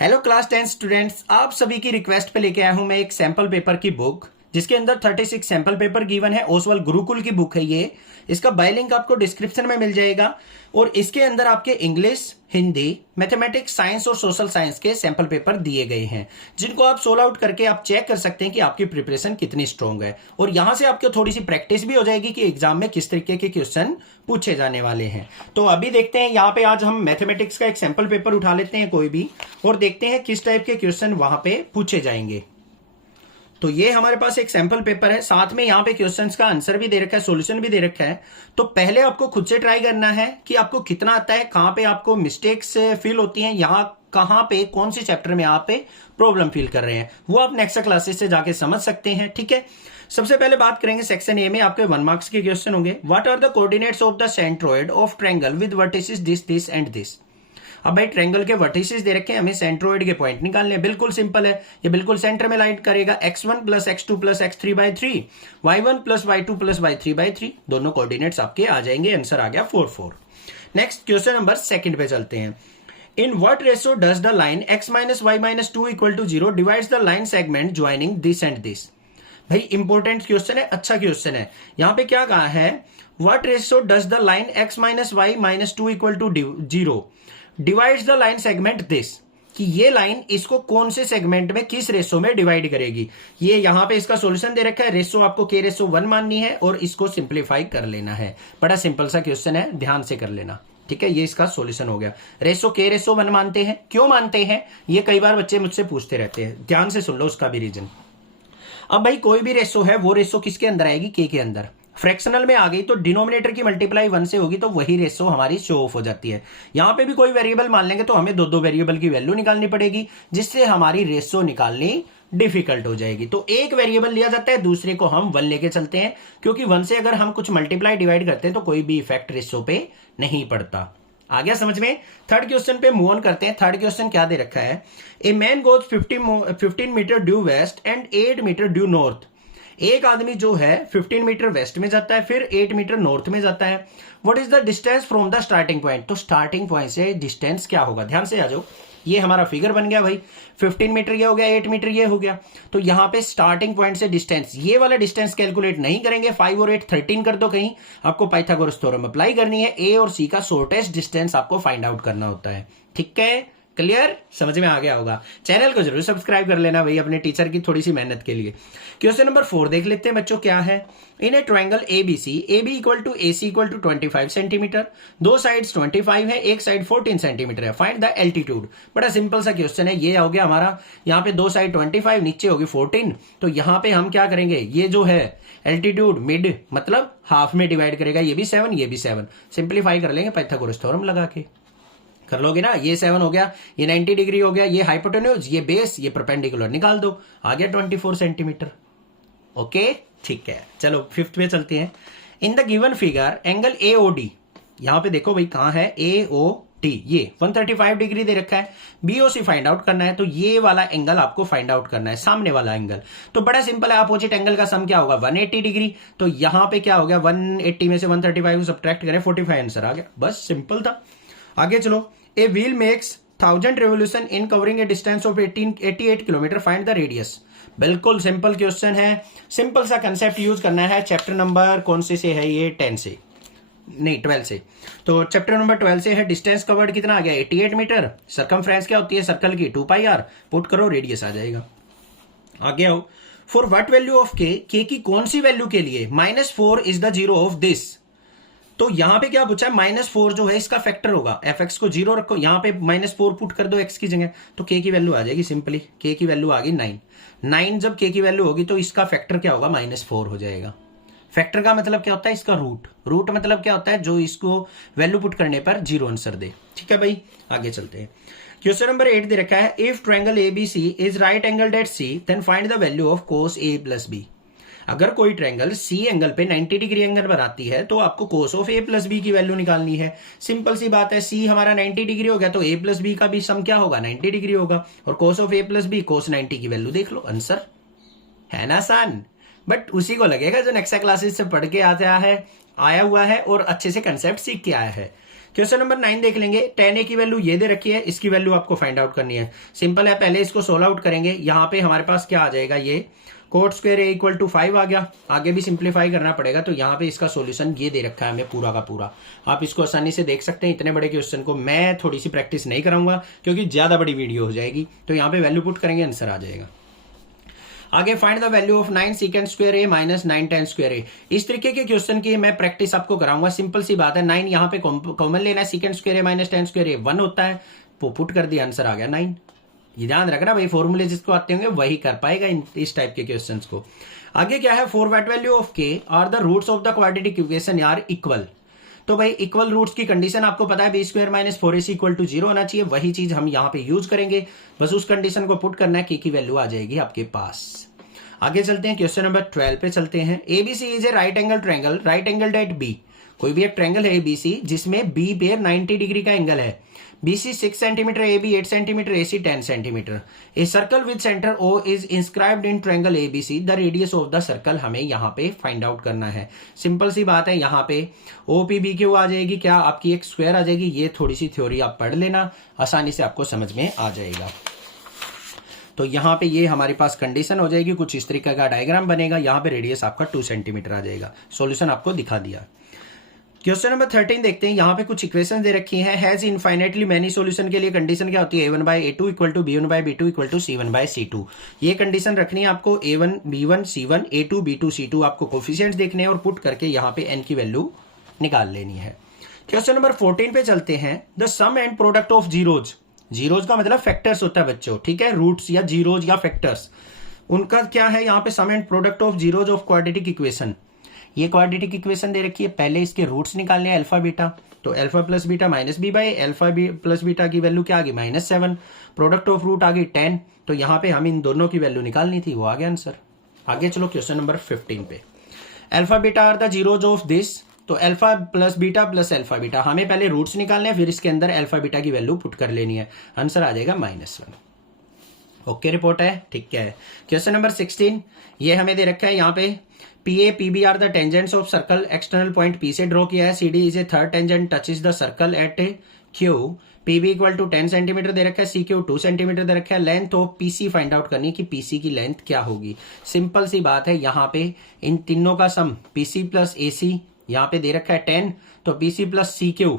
Hello class 10 students, आप सभी की रिक्वेस्ट पे लेके आया हूं मैं एक सैंपल पेपर की बुक जिसके अंदर 36 सैंपल पेपर गिवन है। ओसवाल गुरुकुल की बुक है ये। इसका बाय लिंक आपको डिस्क्रिप्शन में मिल जाएगा और इसके अंदर आपके इंग्लिश, हिंदी, मैथमेटिक्स, साइंस और सोशल साइंस के सैंपल पेपर दिए गए हैं जिनको आप सोल्व आउट करके आप चेक कर सकते हैं कि आपकी प्रिपरेशन कितनी स्ट्रांग है और यहां से आपको थोड़ी सी प्रैक्टिस भी हो जाएगी कि एग्जाम में किस तरीके के क्वेश्चन पूछे जाने वाले हैं। तो अभी देखते हैं, यहाँ पे आज हम मैथमेटिक्स का एक सैंपल पेपर उठा लेते हैं कोई भी और देखते हैं किस टाइप के क्वेश्चन वहां पे पूछे जाएंगे। तो ये हमारे पास एक सैंपल पेपर है, साथ में यहाँ पे क्वेश्चंस का आंसर भी दे रखा है, सॉल्यूशन भी दे रखा है। तो पहले आपको खुद से ट्राई करना है कि आपको कितना आता है, कहां पे आपको मिस्टेक्स फील होती हैं, यहाँ कहां पे कौन से चैप्टर में आप प्रॉब्लम फील कर रहे हैं, वो आप नेक्स्ट क्लासेस से जाके समझ सकते हैं। ठीक है, सबसे पहले बात करेंगे सेक्शन ए में आपके 1 मार्क्स के क्वेश्चन होंगे। What are the coordinates of the centroid of triangle with vertices this this and this. अब भाई ट्रायंगल के वर्टिसेस दे रखे हैं, हमें सेंट्रोइड के पॉइंट निकालने हैं। बिल्कुल सिंपल है, ये बिल्कुल सेंटर में लाइन करेगा। x1 plus x2 plus x3/3, y1 plus y2 plus y3/3, दोनों कोऑर्डिनेट्स आपके आ जाएंगे। आंसर आ गया 4 4। नेक्स्ट क्वेश्चन नंबर सेकंड पे चलते हैं। In what ratio does the line x minus y minus 2 equal to 0 divides the line segment joining this and this. भाई important question है, अच्छा क्वेश्चन है। यहां पे क्या कहा है, what ratio does the line x minus y minus 2 equal to 0 divides the line segment this, कि ये लाइन इसको कौन से सेगमेंट में किस रेशो में डिवाइड करेगी। ये यहां पे इसका सॉल्यूशन दे रखा है। रेशो आपको k/1 माननी है और इसको सिंप्लीफाई कर लेना है। बड़ा सिंपल सा क्वेश्चन है, ध्यान से कर लेना। ठीक है, ये इसका सॉल्यूशन हो गया। रेशो k/1 मानते हैं, क्यों मानते हैं ये कई बार बच्चे मुझसे पूछते रहते हैं, ध्यान से सुन लो उसका भी रीजन। अब भाई कोई भी रेशो है वो रेशो किसके अंदर आएगी, k के अंदर। फ्रैक्शनल में आ गई तो डिनोमिनेटर की मल्टीप्लाई 1 से होगी तो वही रेशो हमारी शो ऑफ हो जाती है। यहां पे भी कोई वेरिएबल मान लेंगे तो हमें दो वेरिएबल की वैल्यू निकालनी पड़ेगी जिससे हमारी रेशो निकालनी डिफिकल्ट हो जाएगी। तो एक वेरिएबल लिया जाता है, दूसरे को हम 1 लेके चलते हैं, क्योंकि 1 से अगर हम कुछ मल्टीप्लाई डिवाइड करते हैं तो कोई भी इफेक्ट रेशो पे नहीं पड़ता। आ गया समझ में। थर्ड क्वेश्चन पे मूव ऑन करते हैं। थर्ड क्वेश्चन क्या दे रखा है, a man goes 15 metre due west and 8 metre due north. एक आदमी जो है 15 मीटर वेस्ट में जाता है, फिर 8 मीटर नॉर्थ में जाता है। What is the distance from the starting point. तो स्टार्टिंग पॉइंट से डिस्टेंस क्या होगा, ध्यान से आ जाओ। ये हमारा फिगर बन गया भाई, 15 मीटर ये हो गया, 8 मीटर ये हो गया। तो यहां पे स्टार्टिंग पॉइंट से डिस्टेंस, ये वाला डिस्टेंस कैलकुलेट नहीं करेंगे। 5 और 8 13 कर दो कहीं, आपको पाइथागोरस थ्योरम अप्लाई करनी है। ए और सी का शॉर्टेस्ट डिस्टेंस आपको फाइंड आउट करना होता है। ठीक है, क्लियर, समझ में आ गया होगा। चैनल को जरूर सब्सक्राइब कर लेना भाई अपने टीचर की थोड़ी सी मेहनत के लिए। क्वेश्चन नंबर 4 देख लेते हैं बच्चों, क्या है। In a triangle ABC, AB equal to AC equal to 25 centimetre, दो साइड्स 25 है, एक साइड 14 सेंटीमीटर है। Find the altitude. बड़ा सिंपल सा क्वेश्चन है, ये हो गया हमारा, यहाँ पे दो साइड 25, नीचे होगी 14। तो यहाँ पे हम क्या करेंगे, ये जो है एल्टीट्यूड मिड मतलब हाफ में डिवाइड करेगा, ये भी 7 ये भी 7, सिंप्लीफाई कर लेंगे पाइथागोरस थ्योरम लगा के। कर लोगे ना, ये 7 हो गया, ये 90 डिग्री हो गया, ये हाइपोटेन्यूज, ये बेस, ये परपेंडिकुलर, निकाल दो, आ गया 24 सेंटीमीटर। ओके ठीक है, चलो 5th पे चलते हैं। In the given figure angle AOD, यहां पे देखो भाई कहां है AOD, ये 135 डिग्री दे रखा है। BOC फाइंड आउट करना है, तो ये वाला एंगल आपको फाइंड आउट करना है, सामने वाला एंगल। तो बड़ा सिंपल है, अपोजिट एंगल का सम क्या होगा 180 डिग्री। तो यहां पे क्या हो गया, 180 में से 135 को सब्ट्रैक्ट करें, 45 आंसर आ गया, बस सिंपल था। आगे चलो। A wheel makes 1000 revolution in covering A distance of 88 kilometre, find the radius. बिल्कुल सिंपल क्वेश्चन है, सिंपल सा कंसेप्ट यूज करना है। चैप्टर नंबर कौन से है ये, 10 से नहीं 12 से। तो चैप्टर नंबर 12 से है। डिस्टेंस कवर्ड कितना आ गया 88 मीटर। सरकमफ्रेंस क्या होती है सर्कल की, 2πr, पुट करो रेडियस आ जाएगा। आगे आओ। फॉर व्हाट वैल्यू ऑफ के की कौन सी वैल्यू के लिए, -4 is the zero of this. तो यहां पे क्या पूछा है, -4 जो है इसका फैक्टर होगा, fx को 0 रखो, यहां पे -4 पुट कर दो x की जगह, तो k की वैल्यू आ जाएगी सिंपली। k की वैल्यू आ गई 9 जब k की वैल्यू होगी तो इसका फैक्टर क्या होगा, -4 हो जाएगा। फैक्टर का मतलब क्या होता है, इसका रूट मतलब क्या होता है, जो इसको वैल्यू पुट करने पर 0 आंसर दे। ठीक है भाई, आगे चलते हैं। क्वेश्चन नंबर 8 दे रखा है, if triangle ABC is right angled at C then find the value of cos A plus B। अगर कोई ट्रायंगल C एंगल पे 90 डिग्री एंगल बनाती है तो आपको cos of A plus B की वैल्यू निकालनी है। सिंपल सी बात है, C हमारा 90 डिग्री हो गया तो A प्लस B का भी सम क्या होगा 90 डिग्री होगा, और cos of A plus B cos 90 की वैल्यू देख लो, आंसर है ना आसान। बट उसी को लगेगा जो नेक्स्ट क्लासेस से पढ़ के आया हुआ है और अच्छे से कंसेप्ट सीख के आया है। क्वेश्चन नंबर 9 देख लेंगे। tan a की वैल्यू ये दे रखी है, इसकी वैल्यू आपको फाइंड आउट करनी है। सिंपल है, पहले इसको सोल्व आउट करेंगे। यहाँ पे हमारे पास क्या आ जाएगा, ये cot square a equal to 5 आ गया। आगे भी सिंप्लीफाई करना पड़ेगा, तो यहाँ पे इसका सॉल्यूशन ये दे रखा है हमें पूरा का पूरा। आप इसको आसानी से देख सकते हैं। इतने बड़े क्वेश्चन को मैं थोड़ी सी प्रैक्टिस नहीं कराऊंगा क्योंकि ज्यादा बड़ी वीडियो हो जाएगी। तो यहाँ पे वैल्यू पुट करेंगे, आंसर आ जाएगा। आगे find the value of 9 secant square A minus 9 tan square A. इस तरीके के क्वेश्चन की मैं प्रैक्टिस आपको कराऊंगा। सिंपल सी बात है, 9 यहाँ पे कॉमन लेना है, secant square A minus tan square ए 1 होता है, वो पुट कर दिया, आंसर आ गया 9। ये ध्यान रखना भाई, फॉर्मूले जिसको आते होंगे वही कर पाएगा इस टाइप के क्वेश्चंस को। आगे क्या है, for what value of k are the roots of the quadratic equation are equal. तो भाई इक्वल रूट्स की कंडीशन आपको पता है, b square minus 4ac equal to 0 होना चाहिए। वही चीज हम यहाँ पे यूज करेंगे, बस उस कंडीशन को पुट करना है, के की वैल्यू आ जाएगी आपके पास। आगे चलते हैं, क्वेश्चन नंबर 12 पे चलते हैं। ABC is a right angle triangle, right angle at B. कोई भी एक ट्रायंगल है एबीसी जिसमें बी पे 90 डिग्री का एंगल है। BC 6 centimetre, AB 8 centimetre, AC 10 centimetre. A circle with centre O is inscribed in triangle ABC। The radius of the circle हमें यहाँ पे फाइंड आउट करना है। सिंपल सी बात है, यहाँ पे OPBQ आ जाएगी, क्या आपकी एक स्क्वायर आ जाएगी। ये थोड़ी सी थ्योरी आप पढ़ लेना, आसानी से आपको समझ में आ जाएगा। तो यहाँ पे ये हमारे पास कंडीशन हो जाएगी, कुछ इस तरीके का डायग्राम बनेगा। यहाँ पे रेडियस आपका 2 सेंटीमीटर आ जाएगा। सॉल्यूशन आपको दिखा दिया। क्वेश्चन नंबर 13 देखते हैं। यहाँ पे कुछ इक्वेशन दे रखी हैं। हैज इनफाइनाइटली मैनी सॉल्यूशन के लिए कंडीशन क्या होती है, a1 by a2 equal to b1 by b2 equal to c1 by c2। ये कंडीशन रखनी है आपको। a1 b1 c1 a2 b2 c2 आपको कोफिशिएंट्स देखने हैं और पुट करके यहाँ पे n की वैल्यू निकाल लेनी है। क्वेश्चन नंबर 14 पे चलते हैं। The sum and product of zeros, zeros का मतलब फैक्टर्स होता है बच्चों, ठीक है, रूट्स या जीरोज या फैक्टर्स, उनका क्या है यहाँ पे sum and product of zeros of quadratic equation. ये क्वाड्रेटिक इक्वेशन दे रखी है, पहले इसके रूट्स निकालने हैं अल्फा बीटा। तो alpha plus beta minus B by alpha plus beta की वैल्यू क्या आ गई, -7। प्रोडक्ट ऑफ रूट आ गई 10। तो यहाँ पे हम इन दोनों की वैल्यू निकालनी थी, वो आ गया आंसर। आगे चलो क्वेश्चन नंबर 15 पे। Alpha beta are the zeros of this. तो अल्फा प्लस अल्फा बीटा, हमें पहले रूट्स निकालने हैं, फिर इसके अंदर अल्फा बीटा की वैल्यू पुट कर लेनी है, आंसर आ जाएगा -1। ओके रिपोर्ट है, ठीक है। क्वेश्चन नंबर 16, ये हमें दे रखा है यहाँ पे PA PB are the tangents of circle. External point P से ड्रॉ किया है। CD is a third tangent touches the circle at Q। PB equal to 10 centimetre दे रखा है, CQ 2 सेंटीमीटर दे रखा है। Length of PC find out करनी है कि PC की लेंथ क्या होगी। सिंपल सी बात है, यहाँ पे इन तीनों का सम PC प्लस AC यहाँ पे दे रखा है 10, तो PC प्लस CQ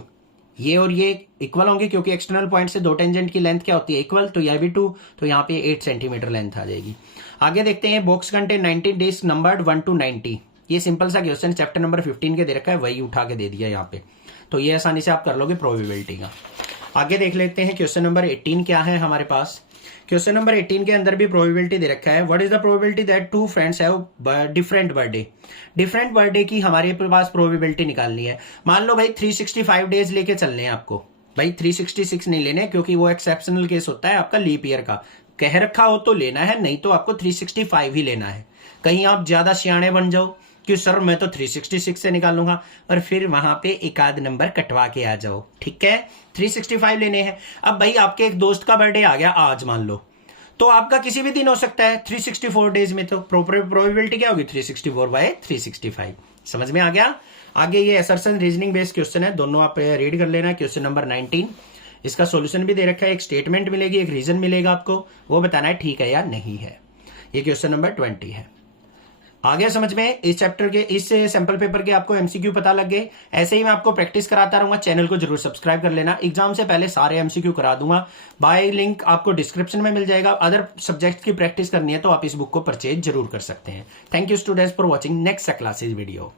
ये और ये इक्वल होंगे क्योंकि एक्सटर्नल पॉइंट से दो टेंजेंट की लेंथ क्या होती है, इक्वल। तो यह भी 2, तो यहाँ पे 8 सेंटीमीटर लेंथ आ जाएगी। आगे देखते हैं, box contain 19 disc numbered 1 to 90। ये सिंपल सा क्वेश्चन चैप्टर नंबर 15 के दे रखा है, वही उठा के दे दिया यहाँ पे। तो ये आसानी से आप कर लोगे प्रोबेबिलिटी का। आगे देख लेते हैं क्वेश्चन नंबर 18 क्या है हमारे पास। क्वेश्चन नंबर 18 के अंदर भी प्रोबेबिलिटी दे रखा है। What is the probability that two friends have different birthday. Different birthday की हमारे पास प्रोबेबिलिटी निकालनी है। मान लो भाई 365 डेज लेके चलने हैं आपको। भाई 366 नहीं लेने, क्योंकि वो एक्सेप्शनल केस होता है आपका लीप ईयर का। कह रखा हो तो लेना है, नहीं तो आपको 365 ही लेना है। कहीं आप ज्यादा सियाणे बन जाओ कि सर मैं तो 366 से निकालूंगा, और फिर वहां पे एक आध नंबर कटवा के आ जाओ, ठीक है। 365 लेने हैं। अब भाई आपके एक दोस्त का बर्थडे आ गया आज मान लो, तो आपका किसी भी दिन हो सकता है 364 डेज में। तो प्रोबेबिलिटी क्या होगी, 364/365। समझ में आ गया। आगे ये असर्शन रीजनिंग बेस्ड क्वेश्चन है, दोनों आप रीड कर लेना। क्वेश्चन नंबर 19, इसका सॉल्यूशन भी दे रखा है। एक स्टेटमेंट मिलेगी, एक रीजन मिलेगा आपको, वो बताना है ठीक है या नहीं है। ये क्वेश्चन नंबर 20 है। आगे समझ में, इस चैप्टर के इस सैंपल पेपर के आपको एमसीक्यू पता लग गए। ऐसे ही मैं आपको प्रैक्टिस कराता रहूंगा, चैनल को जरूर सब्सक्राइब कर लेना। एग्जाम से पहले सारे एमसीक्यू करा दूंगा, बाय लिंक आपको डिस्क्रिप्शन में मिल जाएगा। अदर सब्जेक्ट की प्रैक्टिस करनी है तो आप इस बुक को परचेज जरूर कर सकते हैं। Thank you students for watching next classes video.